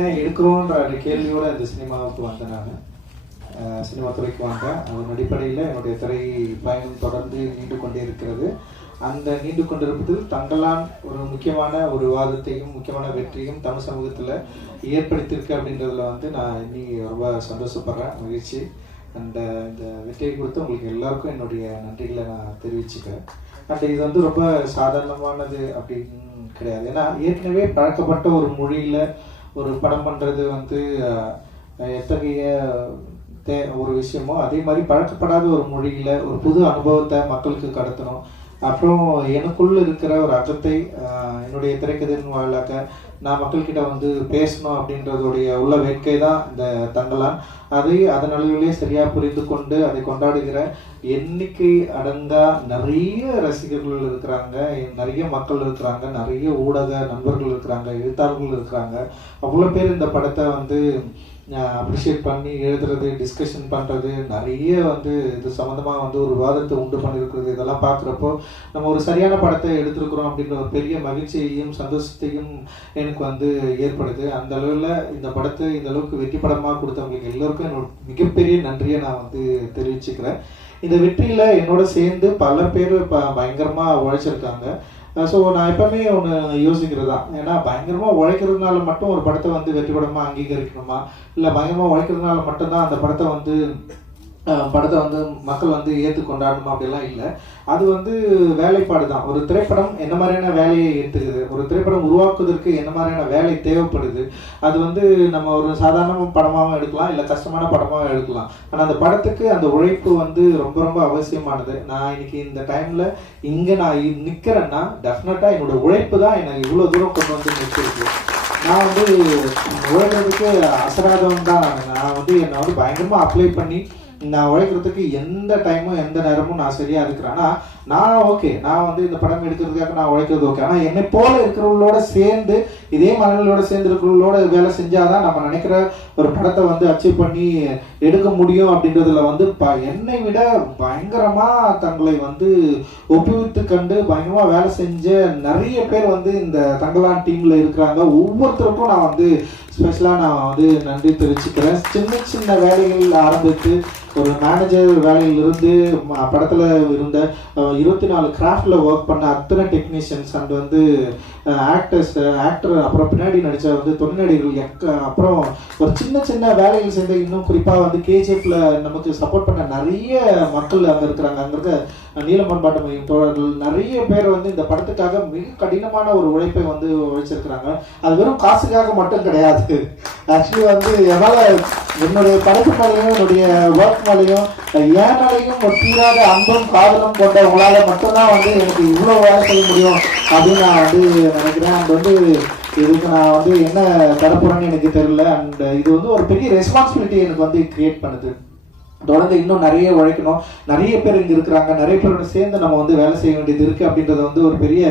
ஏன் எடுக்கிறோன்ற அந்த கேள்வியோடு இந்த சினிமாவுக்கு வந்தேன். நான் சினிமா துறைக்கு வந்தேன். அதன் அடிப்படையில் என்னுடைய திரை பயணம் தொடர்ந்து நீண்டு கொண்டே இருக்கிறது. அந்த நீண்டு கொண்டிருப்பதில் தங்களான் ஒரு முக்கியமான ஒரு விவாதத்தையும் முக்கியமான வெற்றியும் தமிழ் சமூகத்தில் ஏற்படுத்தியிருக்கு அப்படின்றதுல நான் இன்னி ரொம்ப சந்தோஷப்படுறேன், மகிழ்ச்சி. அந்த இந்த வெற்றியை கொடுத்து உங்களுக்கு எல்லாருக்கும் என்னுடைய நன்றிகளை நான் தெரிவிச்சுக்கிறேன். அண்ட் இது ரொம்ப சாதாரணமானது அப்படின்னு கிடையாது. ஏன்னா ஏற்கனவே பழக்கப்பட்ட ஒரு மொழியில் ஒரு படம் பண்ணுறது எத்தகைய ஒரு விஷயமோ அதே மாதிரி பழக்கப்படாத ஒரு மொழியில் ஒரு புது அனுபவத்தை மக்களுக்கு கடத்தணும். அப்புறம் எனக்குள்ள இருக்கிற ஒரு அகத்தை என்னுடைய திரைக்கதையின் வாயிலாக நான் மக்கள்கிட்ட பேசணும் அப்படின்றதுடைய உள்ள வேட்கை தான் இந்த தங்கலான். அதன் அளவிலே சரியாக புரிந்து கொண்டு அதை கொண்டாடுகிற எண்ணிக்கை அடங்கா நிறைய ரசிகர்கள் இருக்கிறாங்க, நிறைய மக்கள் இருக்கிறாங்க, நிறைய ஊடக நண்பர்கள் இருக்கிறாங்க, எழுத்தாளர்கள் இருக்கிறாங்க. அவ்வளோ பேர் இந்த படத்தை அப்ரிஷியேட் பண்ணி எழுதுறது, டிஸ்கஷன் பண்ணுறது, நிறைய இது சம்மந்தமாக ஒரு விவாதத்தை உண்டு பண்ணியிருக்கிறது. இதெல்லாம் பார்க்குறப்போ நம்ம ஒரு சரியான படத்தை எடுத்திருக்கிறோம் அப்படின்ற ஒரு பெரிய மகிழ்ச்சியையும் சந்தோஷத்தையும் எனக்கு ஏற்படுது. அந்த அளவில் இந்த படத்தை இந்த அளவுக்கு வெற்றி படமாக கொடுத்தவங்களுக்கு எல்லோருக்கும் என்னோட மிகப்பெரிய நன்றியை நான் தெரிவிச்சுக்கிறேன். இந்த வெற்றியில் என்னோட சேர்ந்து பல பேர் பயங்கரமாக உழைச்சிருக்காங்க. ஸோ நான் எப்பவுமே ஒன்று யோசிக்கிறது தான், ஏன்னா பயங்கரமாக உழைக்கிறதுனால மட்டும் ஒரு படத்தை வெற்றி படமாக அங்கீகரிக்கணுமா, இல்லை பயங்கரமாக உழைக்கிறதுனால மட்டும்தான் அந்த படத்தை மக்கள் ஏற்று கொண்டாடணுமா அப்படிலாம் இல்லை. அது வேலைப்பாடு தான். ஒரு திரைப்படம் என்ன மாதிரியான வேலையை ஏற்றுக்குது, ஒரு திரைப்படம் உருவாக்குவதற்கு என்ன மாதிரியான வேலை தேவைப்படுது, அது நம்ம ஒரு சாதாரண படமாகவும் எடுக்கலாம், இல்லை கஷ்டமான படமாகவும் எடுக்கலாம். ஆனால் அந்த படத்துக்கு அந்த உழைப்பு ரொம்ப ரொம்ப அவசியமானது. நான் இன்னைக்கு இந்த டைமில் இங்கே நான் நிற்கிறேன்னா டெஃபினட்டாக என்னோட உழைப்பு தான் என்னை இவ்வளோ தூரம் கொண்டு நிற்கிறது. நான் உழைக்கிறதுக்கு அசராதவன் தான். நான் என்னை பயங்கரமாக அப்ளை பண்ணி நான் உழைக்கிறதுக்கு எந்த டைமும் எந்த நேரமும் நான் சரியா இருக்கிறேன். ஆனால் நான் ஓகே, நான் இந்த படம் எடுக்கிறதுக்காக நான் உழைக்கிறது ஓகே. ஆனால் என்னை போல இருக்கிறவங்களோட சேர்ந்து இதே மனநிலையோட சேர்ந்து இருக்கிறவங்களோட வேலை செஞ்சாதான் நம்ம நினைக்கிற ஒரு படத்தை அச்சீவ் பண்ணி எடுக்க முடியும். அப்படின்றதுல என்னை விட பயங்கரமா தங்களை ஒப்புவித்து கண்டு பயங்கரமா வேலை செஞ்ச நிறைய பேர் இந்த தங்கலான் டீம்ல இருக்கிறாங்க. ஒவ்வொருத்தருக்கும் நான் ஸ்பெஷலாக நான் நன்றி தெரிவிச்சுக்கிறேன். சின்ன சின்ன வேலைகள் ஆரம்பித்து ஒரு மேனேஜர் வேலையிலிருந்து படத்தில் இருந்த 24 கிராஃப்டில் ஒர்க் பண்ண அத்தனை டெக்னீஷியன்ஸ் அண்ட் ஆக்டர் அப்புறம் பின்னாடி நடித்த தொழில்நடிகர்கள் அப்புறம் ஒரு சின்ன சின்ன வேலைகள் சேர்ந்த இன்னும் குறிப்பாக கேஜிஎஃப்ல நமக்கு சப்போர்ட் பண்ண நிறைய மக்கள் அங்கே இருக்கிறாங்க. அங்கே இருக்க நீலமன் பாட்டு மையம் தோழர்கள் நிறைய பேர் இந்த படத்துக்காக மிக கடினமான ஒரு உழைப்பை உழைச்சிருக்கிறாங்க. அது வெறும் காசுக்காக மட்டும் கிடையாது. ஆக்சுவலி என்னால் என்னுடைய படத்து மேலேயும் என்னுடைய ஒர்க் மேலேயும் என் மேலேயும் ஒரு தீராத அன்பும் காதலும் கொண்டவங்களால மட்டும்தான் எனக்கு இவ்வளோ வேலை செய்ய முடியும் அப்படின்னு நான் நினைக்கிறேன். அண்ட் இதுக்கு நான் என்ன தரப்போறேன்னு எனக்கு தெரியல. அண்ட் இது ஒரு பெரிய ரெஸ்பான்சிபிலிட்டி எனக்கு கிரியேட் பண்ணுது. தொடர்ந்து இன்னும் நிறைய உழைக்கணும், நிறைய பேர் இங்கே இருக்கிறாங்க, நிறைய பேரோட சேர்ந்து நம்ம வேலை செய்ய வேண்டியது இருக்குது அப்படின்றத ஒரு பெரிய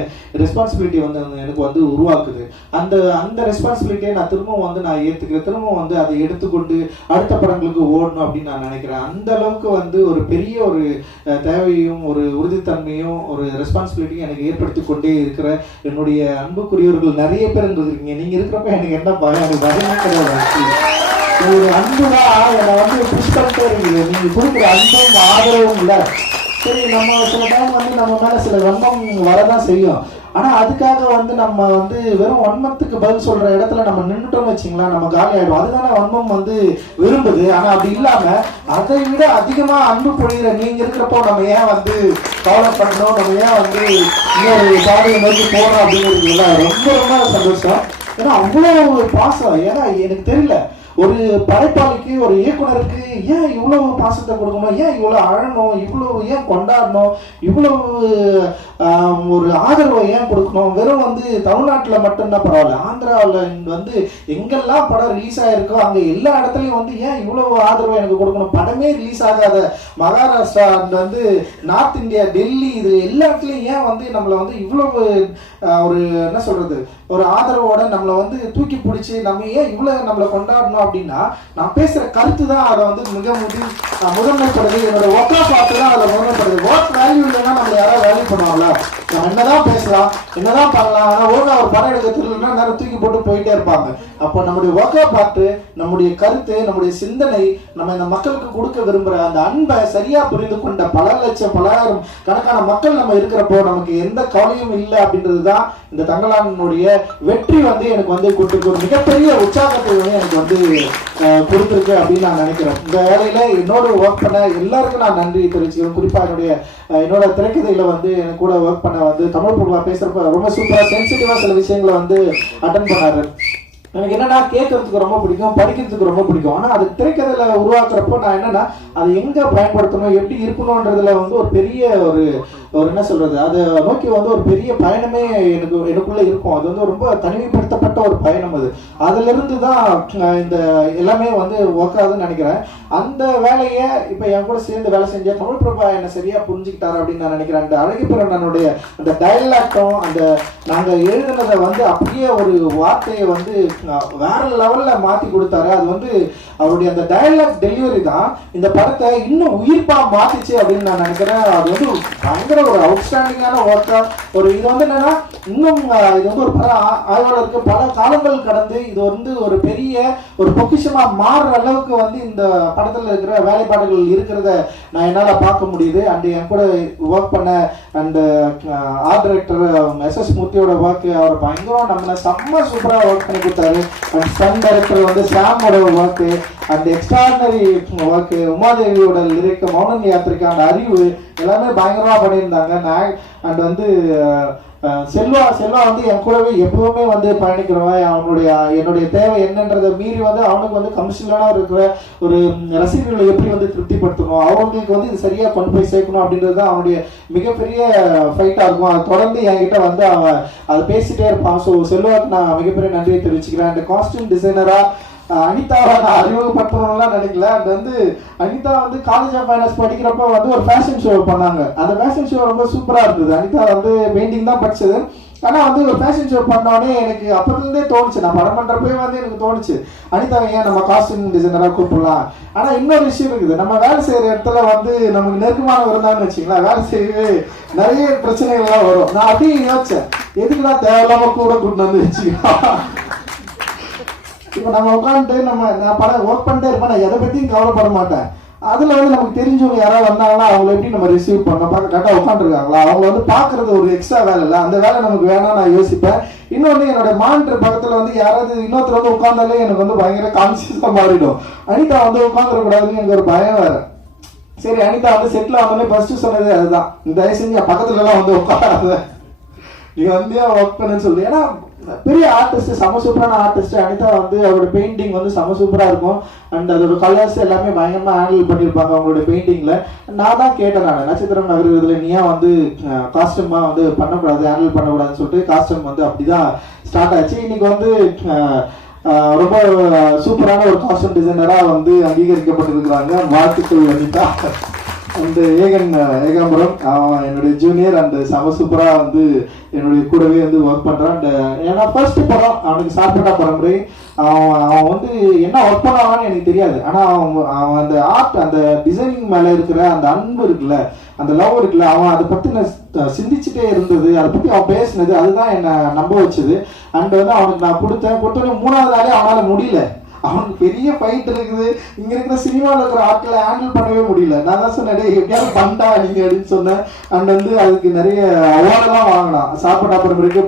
ரெஸ்பான்சிபிலிட்டி எனக்கு உருவாக்குது. அந்த ரெஸ்பான்சிபிலிட்டியை நான் திரும்பவும் நான் ஏற்றுக்கிறேன். திரும்பவும் அதை எடுத்துக்கொண்டு அடுத்த படங்களுக்கு ஓடணும் அப்படின்னு நான் நினைக்கிறேன். அந்த அளவுக்கு ஒரு பெரிய ஒரு தேவையும் ஒரு உறுதித்தன்மையும் ஒரு ரெஸ்பான்சிபிலிட்டியும் எனக்கு ஏற்படுத்தி கொண்டே இருக்கிற என்னுடைய அன்புக்குரியவர்கள் நிறைய பேர் இருக்கிறீங்க. நீங்கள் இருக்கிறப்ப எனக்கு என்ன பயம், எனக்கு பயமே கிடையாது. ஒரு அன்புதான் என்னை புஷ் பண்ணிட்டே இருக்குது. நீங்க கொடுக்குற அன்பும் ஆதரவும் இல்லை. சரி, நம்ம சில டைம் நம்ம மேல சில வன்மம் வரதான் செய்யும். ஆனா அதுக்காக நம்ம வெறும் வன்மத்துக்கு பதில் சொல்ற இடத்துல நம்ம நின்றுட்டோம்னு வச்சிங்களா, நம்ம காலி ஆயிடும். அதுதானே வன்மம் விரும்புது. ஆனா அப்படி இல்லாம அதை விட அதிகமா அன்பு பொழிகிற நீங்க இருக்கிறப்போ நம்ம ஏன் கவலை பண்ணணும், நம்ம ஏன் இன்னொரு பாதையை நோக்கி போறோம் அப்படிங்கிறதுல ரொம்ப ரொம்ப சந்தோஷம். ஏன்னா அவ்வளவு பாசம். ஏன்னா எனக்கு தெரியல, ஒரு படைப்பாளிக்கு ஒரு இயக்குனருக்கு ஏன் இவ்வளவு பாசத்தை கொடுக்கணும், ஏன் இவ்வளவு அழணும், இவ்வளவு ஏன் கொண்டாடணும், இவ்வளவு ஒரு ஆதரவை ஏன் கொடுக்கணும். வெறும் தமிழ்நாட்டில் மட்டும்தான் பரவாயில்ல, ஆந்திராவில் எங்கெல்லாம் படம் ரிலீஸ் ஆகிருக்கோ அங்கே எல்லா இடத்துலையும் ஏன் இவ்வளவு ஆதரவை எனக்கு கொடுக்கணும். படமே ரிலீஸ் ஆகாத Maharashtra and north India, Delhi, இது எல்லா இடத்துலையும் ஏன் நம்மளை இவ்வளவு ஒரு என்ன சொல்றது ஒரு ஆதரவோட நம்மளை தூக்கி பிடிச்சி நம்ம ஏன் இவ்வளவு நம்மளை கொண்டாடணும் அப்படின்னா நான் பேசுற கருத்து தான் அதை மிக முதன்மைப்படுது. என்னோட ஒர்க்கை பார்த்து தான் அதில் முதன்மைப்படுது. ஒர்க் வேல்யூ இல்லைன்னா நம்ம யாராவது வேல்யூ பண்ணுவாங்களா? நம்ம என்னதான் பேசலாம், என்னதான் பண்ணலாம், ஆனால் ஒழுங்கா ஒரு படம் எடுக்க தெரியலன்னா நேரம் தூக்கி போட்டு போயிட்டே இருப்பாங்க. அப்போ நம்முடைய ஒர்க்கை பார்த்து நம்முடைய கருத்து, நம்முடைய சிந்தனை, நம்ம இந்த மக்களுக்கு கொடுக்க விரும்புகிற அந்த அன்பை சரியா புரிந்து கொண்ட பல லட்சம் பலாயிரம் கணக்கான மக்கள் நம்ம இருக்கிறப்போ நமக்கு எந்த கவலையும் இல்லை அப்படின்றது தான் இந்த தங்கலானுடைய வெற்றி எனக்கு கொடுத்துருக்கு. ஒரு மிகப்பெரிய உற்சாகத்தை எனக்கு கொடுத்துருக்கு அப்படின்னு நான் நினைக்கிறேன். இந்த வேலையில என்னோட ஒர்க் பண்ண எல்லாருக்கும் நான் நன்றி தெரிவிச்சுக்கிறேன். குறிப்பா என்னோட திரைக்கதையில எனக்கு கூட ஒர்க் பண்ண தமிழ் பொதுவா பேசுறப்ப ரொம்ப சூப்பரா சென்சிட்டிவா சில விஷயங்களை அட்டன் பண்ணாரு. எனக்கு என்னன்னா கேட்கறதுக்கு ரொம்ப பிடிக்கும், படிக்கிறதுக்கு ரொம்ப பிடிக்கும். ஆனால் அது திரைக்கதையில உருவாக்குறப்போ நான் என்னன்னா அதை எங்க பயன்படுத்தணும், எப்படி இருக்கணும்ன்றதுல ஒரு பெரிய ஒரு என்ன சொல்றது, அதை நோக்கி ஒரு பெரிய பயணமே எனக்குள்ள இருக்கும். அது ரொம்ப தனிமைப்படுத்தப்பட்ட ஒரு பயணம். அதுல இருந்து தான் இந்த எல்லாமே ஒர்க் ஆகுதுன்னு நினைக்கிறேன். அந்த வேலையை இப்ப என் கூட சேர்ந்து வேலை செஞ்ச தமிழ் பிரபா என்ன சரியா புரிஞ்சுக்கிட்டாரு அப்படின்னு நான் நினைக்கிறேன். அந்த அழகிப்பிரனுடைய அந்த டயலாக்டும் அந்த நாங்க எழுதுனதை அப்படியே ஒரு வார்த்தையை வேற லெவல்ல மாத்தி கொடுத்தாரு. அது அவருடைய அந்த டயலாக் டெலிவரி தான் இந்த படத்தை இன்னும் உயிர்ப்பா மாத்திச்சு அப்படின்னு நான் நினைக்கிறேன். அது பயங்கர ஒரு அவுட்ஸ்டாண்டிங்கான ஒர்க்கா இது என்னன்னா இன்னும் இது ஒரு பல ஆய்வாளருக்கு பல காலங்கள் கடந்து இது ஒரு பெரிய ஒரு பொக்கிஷமா மாறுற அளவுக்கு இந்த படத்துல இருக்கிற வேலைப்பாடுகள் இருக்கிறத நான் என்னால பார்க்க முடியுது. அண்ட் என் கூட ஒர்க் பண்ண அந்த ஆர்ட் டைரக்டர் எஸ் மூர்த்தியோட ஒர்க் அவர் பயங்கரம் நம்ம செம்ம சூப்பரா ஒர்க் பண்ணி கொடுத்தாரு. அண்ட் ஸ்டன் டைரக்டர் சாமோட ஒர்க் அந்த எக்ஸ்ட்ராடனரி ஒர்க், உமாதேவியோட லிரிக், மௌனன் யாத்திரைக்கு அந்த அறிவு எல்லாமே பயங்கரமா பண்ணியிருந்தாங்க. அண்ட் செல்வா என் கூடவே எப்பவுமே பயணிக்கிறவன். என்னுடைய தேவை என்னன்றதை மீறி அவனுக்கு கமர்ஷியலான இருக்கிற ஒரு ரசிகர்களை எப்படி திருப்திப்படுத்தணும், அவங்களுக்கு இது சரியா கொண்டு போய் சேர்க்கணும் அப்படின்றது தான் அவனுடைய மிகப்பெரிய ஃபைட்டா இருக்கும். அது தொடர்ந்து என்கிட்ட அவன் அதை பேசிட்டே இருப்பான். ஸோ செல்வாக்கு நான் மிகப்பெரிய நன்றியை தெரிவிச்சுக்கிறேன். அந்த காஸ்டியூம் டிசைனரா அனிதாவை நான் அறிமுகப்படுத்தணும்லாம் நினைக்கல. அது அனிதா காலேஜ் ஆஃப் ஃபைனான்ஸ் படிக்கிறப்ப ஒரு ஃபேஷன் ஷோ பண்ணாங்க. அந்த ஃபேஷன் ஷோ ரொம்ப சூப்பரா இருந்தது. அனிதா பெயிண்டிங் தான் படிச்சது. ஆனா ஒரு ஃபேஷன் ஷோ பண்ணோடனே எனக்கு அப்பதுலேருந்தே தோணுச்சு, நான் படம் பண்றப்பவே எனக்கு தோணுச்சு அனிதா ஏன் நம்ம காஸ்டியூம் டிசைனரா கூப்பிடலாம். ஆனா இன்னொரு விஷயம் இருக்குது, நம்ம வேலை செய்யற இடத்துல நமக்கு நெருக்கமானவர் இருந்தாங்கன்னு வச்சுங்களேன், வேலை செய்யவே நிறைய பிரச்சனைகள்லாம் வரும். நான் அப்படியே யோசிச்சேன், எதுக்குதான் தேவையில்லாம கூட கூட்டிட்டு வச்சுக்கலாம். இப்போ நம்ம உட்காந்துட்டு நான் படம் ஒர்க் பண்ணிட்டே இருப்பேன், நான் எதை பற்றியும் கவலைப்பட மாட்டேன். அதில் நமக்கு தெரிஞ்சவங்க யாராவது வந்தாங்கன்னா அவங்கள எப்படி நம்ம ரிசீவ் பண்ணோம், பார்க்க கரெக்டாக உட்காந்துருக்காங்களா, அவங்க பார்க்குறது ஒரு எக்ஸ்ட்ரா வேலை இல்லை, அந்த வேலை நமக்கு வேணாம் நான் யோசிப்பேன். இன்னொன்று என்னோட மானிட்டர் பக்கத்தில் யாராவது இன்னொருத்தர் உட்காந்தாலே எனக்கு பயங்கர கான்சியஸாக மாறிடும். அனிதா உட்காந்துடக்கூடாதுன்னு எனக்கு ஒரு பயம் வேறு. சரி, அனிதா செட்டில் வந்தோடனே ஃபர்ஸ்ட் சொன்னது அதுதான், தயவு செஞ்சு பக்கத்துலலாம் உட்காராத, நீ ஒர்க் பண்ணுன்னு சொல்லி. ஏன்னா பெரிய ஆர்டிஸ்ட், செம சூப்பரான ஆர்டிஸ்ட் அனிதா. அவரோட பெயிண்டிங் செம சூப்பரா இருக்கும். அண்ட் அதோட கலர்ஸ் எல்லாமே பயங்கரமா ஹேண்டில் பண்ணியிருப்பாங்க அவங்களோட பெயிண்டிங்ல. நான் தான் கேட்டேன், நான் நட்சத்திரம் நகர்வதில் நீ ஏன் காஸ்டியூமா பண்ணக்கூடாது, ஹேண்டில் பண்ணக்கூடாதுன்னு சொல்லிட்டு காஸ்டியூம் அப்படிதான் ஸ்டார்ட் ஆச்சு. இன்னைக்கு ரொம்ப சூப்பரான ஒரு காஸ்டியூம் டிசைனரா அங்கீகரிக்கப்பட்டிருக்கிறாங்க. வாழ்த்துக்கள் அனிதா. அந்த ஏகாம்பரம் அவன் என்னுடைய ஜூனியர். அந்த செம சூப்பரா என்னுடைய கூடவே ஒர்க் பண்றான். அந்த ஏன்னா ஃபர்ஸ்ட் படம் அவனுக்கு சாப்பிட்டா பரம்பரை. அவன் என்ன ஒர்க் பண்ணுவாங்கன்னு எனக்கு தெரியாது. ஆனா அவன் அந்த ஆர்ட், அந்த டிசைனிங் மேல இருக்கிற அந்த அன்பு இருக்குல்ல, அந்த லவ் இருக்குல்ல, அவன் அதை பத்தி சிந்திச்சுட்டே இருந்தது, அதை பத்தி அவன் பேசினது, அதுதான் என்னை நம்ப வச்சது. அண்ட் அவனுக்கு நான் கொடுத்தோடனே 3வது நாளே அவனால முடியல. அவனுக்கு பெரிய ஃபைட் இருக்குது, இங்க இருக்கிற சினிமாவில் இருக்கிற ஆட்களை ஹேண்டில் பண்ணவே முடியல. நான் தான் சொன்னேன், எப்படியாவது பண்ணா நீங்க அப்படின்னு சொன்னேன். அண்ட் அதுக்கு நிறைய அவார்டெல்லாம் வாங்கினான். சாப்பிட்டா அப்புறம் இருக்கு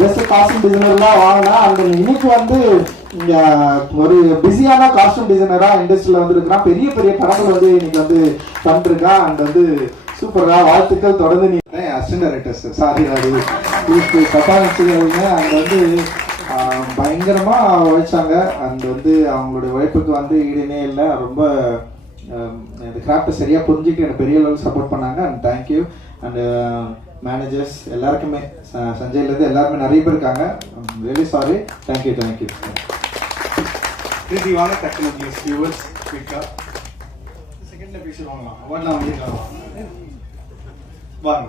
பெஸ்ட் காஸ்டியூம் டிசைனர்லாம் வாங்கினா. அந்த இன்னைக்கு இங்க ஒரு பிஸியான காஸ்டியூம் டிசைனரா இண்டஸ்ட்ரியில இருக்கிறான். பெரிய பெரிய படங்கள் இன்னைக்கு பண்ணிருக்கான். அண்ட் சூப்பரா, வாழ்த்துக்கள். தொடர்ந்து நீ அசிஸ்டன்ட் டைரக்டர்ஸ் சாரி தப்பா நினைச்சுங்க. அங்க பயங்கரமா உழைச்சாங்க. அண்ட் அவங்களுடைய உழைப்புக்கு ஈடுனே இல்லை. ரொம்ப இந்த கிராஃப்டை சரியா புரிஞ்சுட்டு எனக்கு பெரிய லெவல் சப்போர்ட் பண்ணாங்க. And thank you. அண்ட் மேனேஜர்ஸ் எல்லாருக்குமே, சஞ்சய்லேருந்து எல்லாருமே நிறைய பேர் இருக்காங்க. Really sorry. தேங்க்யூ. வாங்க டெக்னாலஜி வியூவர்ஸ் குயிக்கா செகண்ட்ல பேசிடுவாங்களா? அவார்ட்லாம் வாங்கிருக்காங்க வாங்க.